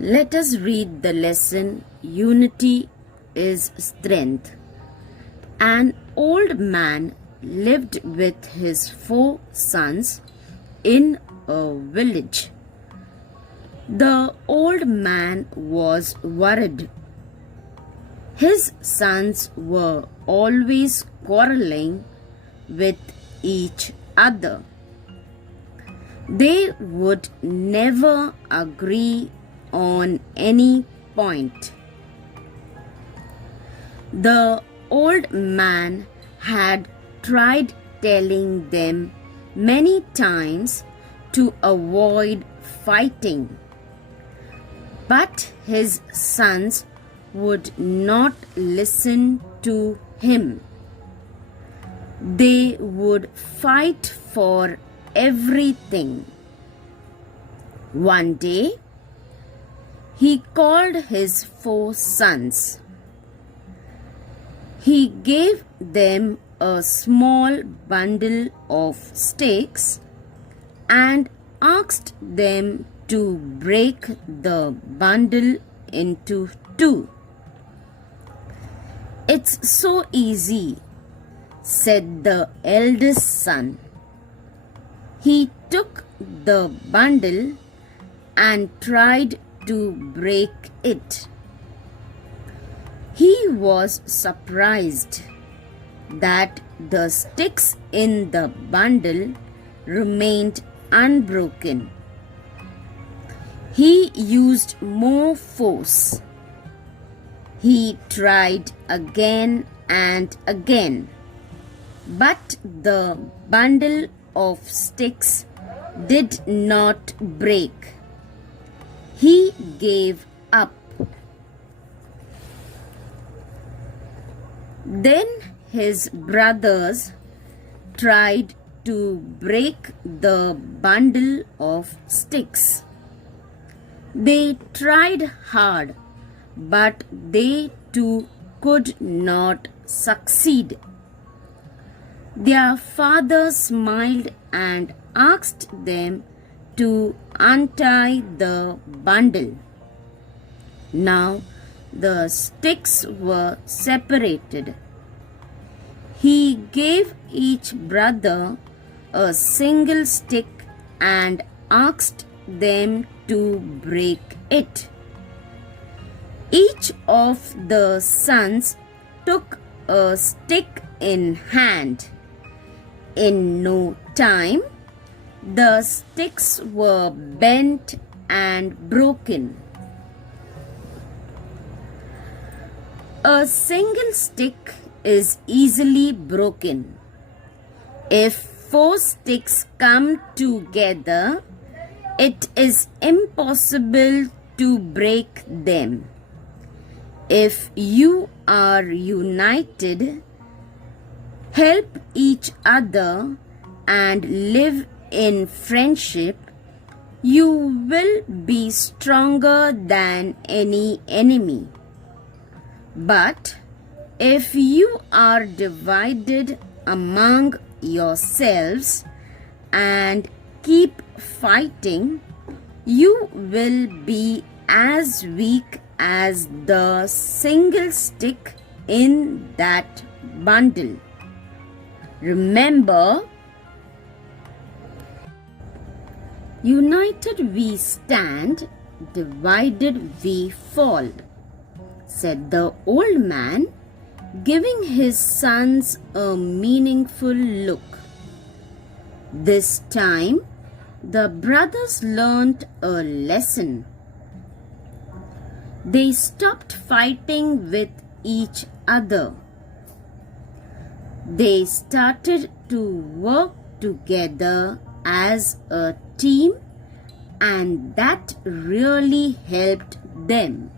Let us read the lesson Unity is Strength. An old man lived with his 4 sons in a village. The old man was worried. His sons were always quarreling with each other. They would never agree on any point. The old man had tried telling them many times to avoid fighting, but his sons would not listen to him. They would fight for everything. One day, he called his 4 sons. He gave them a small bundle of sticks and asked them to break the bundle into 2. "It's so easy," said the eldest son. He took the bundle and tried to break it. He was surprised that the sticks in the bundle remained unbroken. He used more force. He tried again and again, but the bundle of sticks did not break. He gave up. Then his brothers tried to break the bundle of sticks. They tried hard, but they too could not succeed. Their father smiled and asked them to untie the bundle. Now the sticks were separated. He gave each brother a single stick and asked them to break it. Each of the sons took a stick in hand. In no time, the sticks were bent and broken. A single stick is easily broken. If 4 sticks come together, it is impossible to break them. If you are united, help each other, and live in friendship, you will be stronger than any enemy. But if you are divided among yourselves and keep fighting, you will be as weak as the single stick in that bundle. Remember, united we stand, divided we fall, said the old man, giving his sons a meaningful look. This time, the brothers learned a lesson. They stopped fighting with each other. They started to work together as a team, and that really helped them.